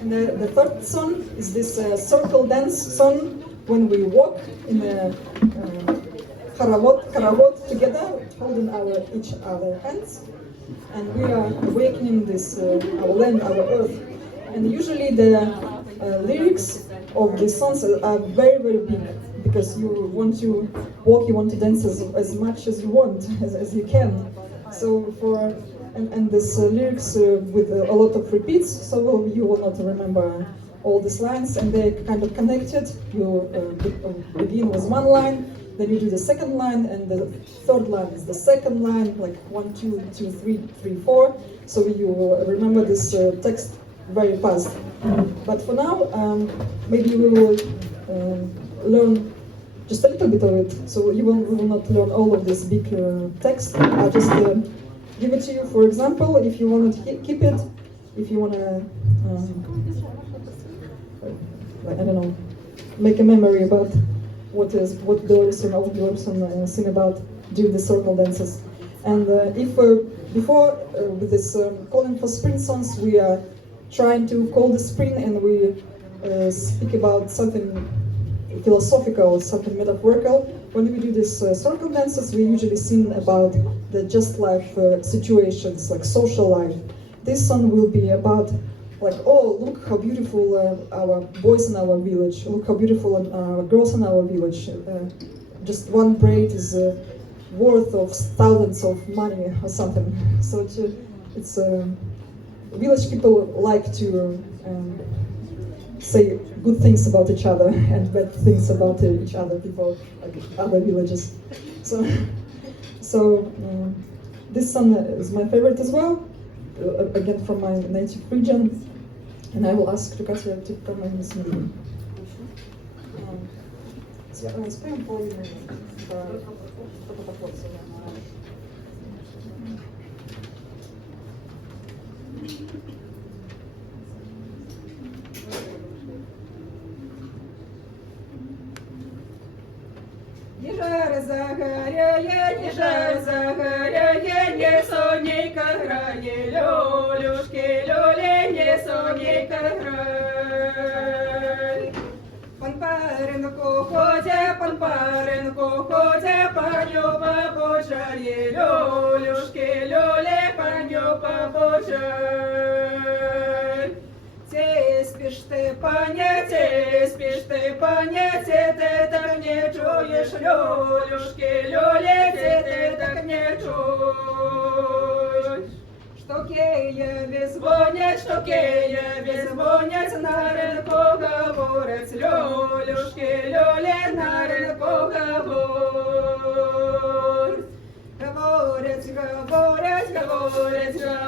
And the third song is this circle dance song when we walk in a karavot together, holding each other hands, and we are awakening this our land, our earth. And usually the lyrics of the songs are very, very big, because you want to walk, you want to dance as much as you want, as you can. So and this lyrics with a lot of repeats, so you will not remember all these lines, and they're kind of connected. You begin with one line, then you do the second line, and the third line is the second line, like 1, 2, 2, 3, 3, 4. So you will remember this text very fast. But for now, maybe we will learn just a little bit of it. So we will not learn all of this big text. I'll just give it to you. For example, if you want to keep it, if you want to, I don't know, make a memory about what Belarus and old Belarus sing about during the circle dances. And if before with this calling for spring songs, we are trying to call the spring, and we speak about something philosophical, something metaphorical. When we do these circle dances, we usually sing about the just life situations, like social life. This song will be about, like, oh, look how beautiful our boys in our village, look how beautiful our girls in our village. Just one braid is worth of thousands of money or something. So it's village people like to say good things about each other and bad things about each other, people like other villages. So this song is my favorite as well, again from my native region, and I will ask Katya to come and listen to me. Споем половину фотоподводца. Ни жар загоряя, ни жар загоряя, не сонейка грає, люлюшки, люлі, не сонейка грає. Пан паринку ходя, паню побожає, люлюшки, люлі, паню побожає. Те спиш ти, паня, те ти так не чуєш, люлюшки, люлі, ти так не чуєш. Що Києві дзвонять, на ринку говорять, люлюшки, люлі, на ринку говорять.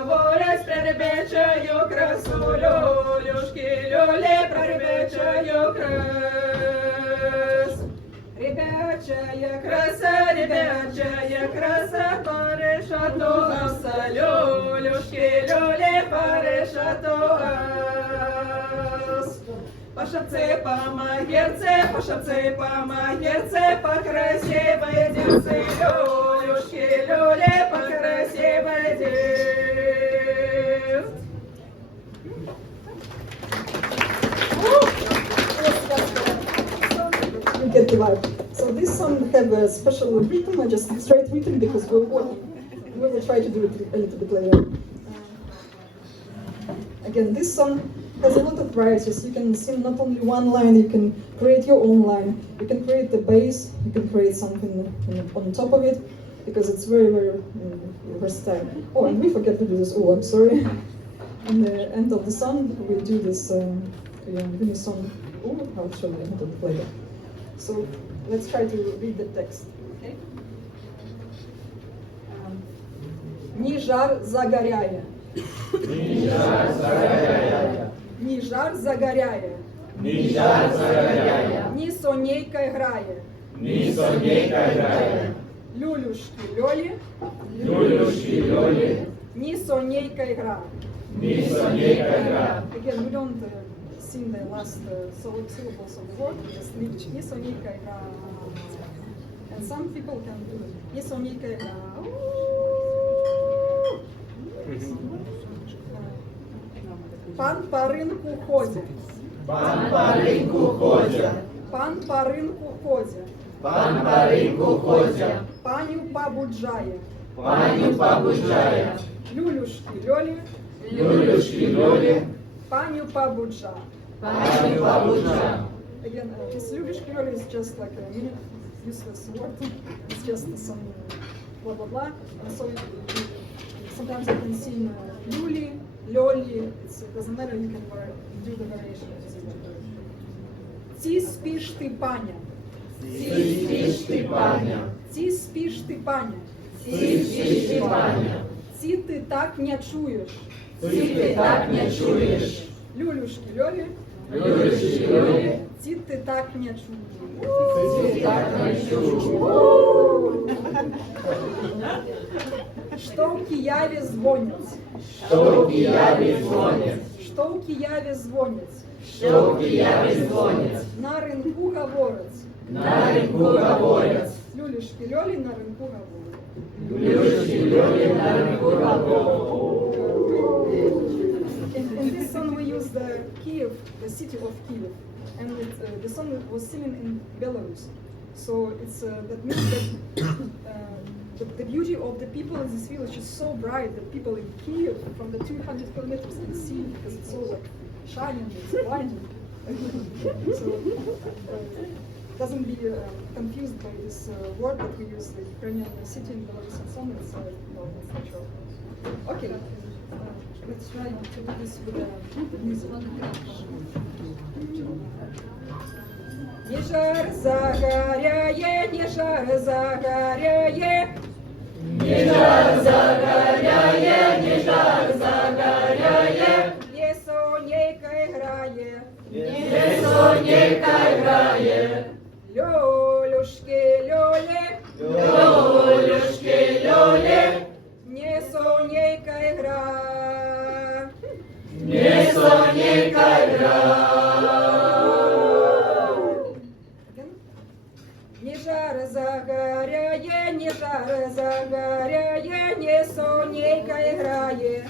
Говорять, приребечаю красу, люлюшки, люлі, приребечаю красу. Ребячая краса, паришату аса, люлюшки, люлі, паришату ас. По шапце, по магерце, по красивой девце, люлюшки, люлі, по красивой девце. You get the vibe. So this song have a special rhythm, just straight rhythm, because we're walking. We will try to do it a little bit later. Again, this song has a lot of varieties. You can sing not only one line, you can create your own line. You can create the bass, you can create something on top of it, because it's very, very versatile. Oh, and we forget to do this. Oh, I'm sorry. At the end of the song, we'll do this mini song. Oh, I'll show you how to play it. So let's try to read the text. Okay? Ни жар загоряя. Ни жар загоряя. Ни жар загоряя. Ни жар загоряя. Ни сонейка грає. Ни сонейка грає. Люлюшки льолі. Люлюшки льолі. Ни сонейка гра. Ни сонейка гра. Again, we don't sing the last syllables of the word, just leave ни сонейка гра. And some people can do it. Ни сонейка гра. Пан по ринку ходить. Пан по ринку ходя. Пан по ринку ходить. Пан по ринку ходя. Паню побуджає. Паню побуждає. Люлюшки льолі. Люлюшки льолі. Паню побуджа. Паню побуждає. Again, this люлюшки льолі is just like a minute useless word. It's just some blah blah blah. So sometimes you can sing Luli, Loli. It doesn't matter. You can do the variation. Ці спіш ти паня. Ці спіш ти паня. Ці спіш ти паня. Ці спіш ти паня. Ці ти так не чуєш. Ці ти так не чуєш. Люлюшки льолі. Люлюшки льолі. Ці ти так не чуєш. Ці ти так не чуєш. Що в Києві дзвонять? Що в Києві дзвонять. Що в Києві дзвонять? Що в Києві дзвонять. На ринку говорять. На ринку говорять. Люлюшки льолі на ринку говорять. Люлюшки льолі на ринку говорять. In this song we use the Kiev, the city of Kiev, and the song was sung in Belarus. So it's that means that the beauty of the people in this village is so bright that people in Kiev from the 200 kilometers can see because it's so like shining, it's blinding. So doesn't be confused by this word that we use, the Ukrainian city in Belarusian song. It's no, it's not true. Okay. Let's try to do this with the music. Не жар загоряє, не жар загоряє. Не жар загоряє, не жар загоряє. Не сонейка грає. Не сонейка грає. Льолюшки льолі. Люлюшки льолі. Не сонейка гра. Не сонейка грає. Не жар загоряє, не жар загоряє, не сонейка грає.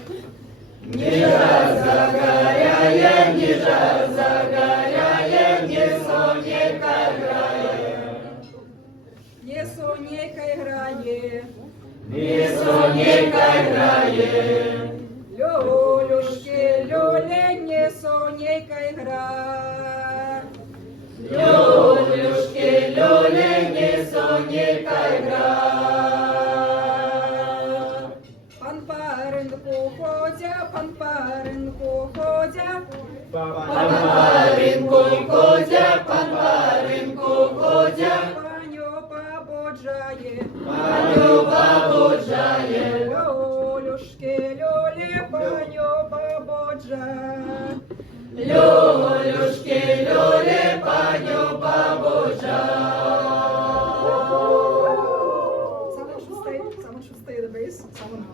Не жар загоряє, не жар загоряє, не сонейка грає. Не сонейка грає. Не сонейка грає. Люлюшки льолі, не сонейка гра. Люлюшки льолі, не сонейка грає. Пан по ринку ходя, пан по ринку ходя. Пан по ринку ходя, пан по ринку ходя. Паню побуджає. Паню побуджає. Люлюшки льолі, паню побуджає. Люлюшки льолі, паню побуджає. Someone should stay the bass. Someone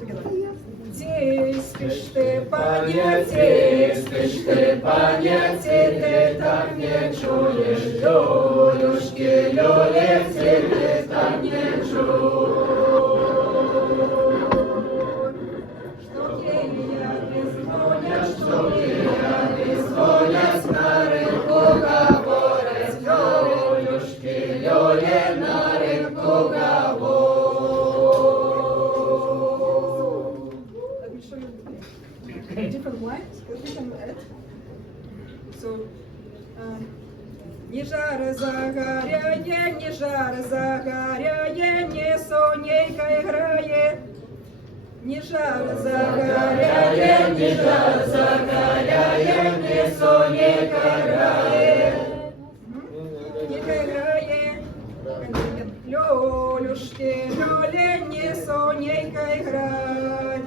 together. Ці спиш ти, паня, ці спиш ти, паня, ці ти так не чуєш. Люлюшки льолі, ці ти так не чуєш. Що Києві дзвонять, Що Києві дзвонять, на ринку говорять. Люлюшки льолі, на ринку говорять. Let me show you different lines that we can add. So, не жар загоряє, не жар загоряє, не сонейка грає. Не жар загоряє, Не жар загоряє, не сонейка грає. не грає. Люлюшки льолі, не сонейка грає.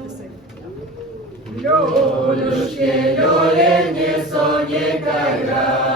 Люлюшки льолі, не сонейка грає.